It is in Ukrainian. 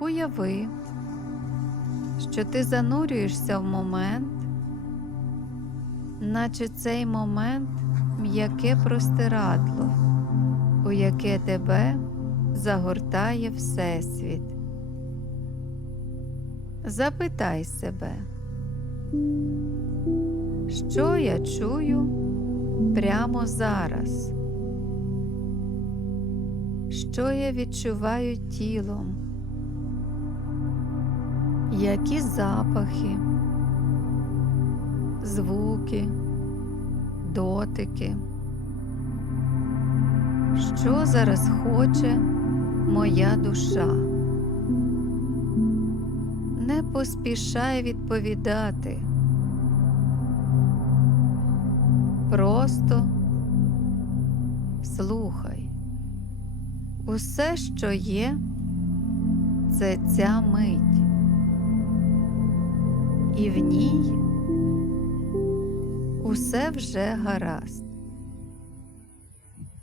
Уяви, що ти занурюєшся в момент, наче цей момент м'яке простирадло, у яке тебе загортає Всесвіт. Запитай себе, що я чую прямо зараз? Що я відчуваю тілом? Які запахи, звуки, дотики? Що зараз хоче моя душа? Не поспішай відповідати. Просто слухай. Усе, що є, це ця мить. І в ній усе вже гаразд.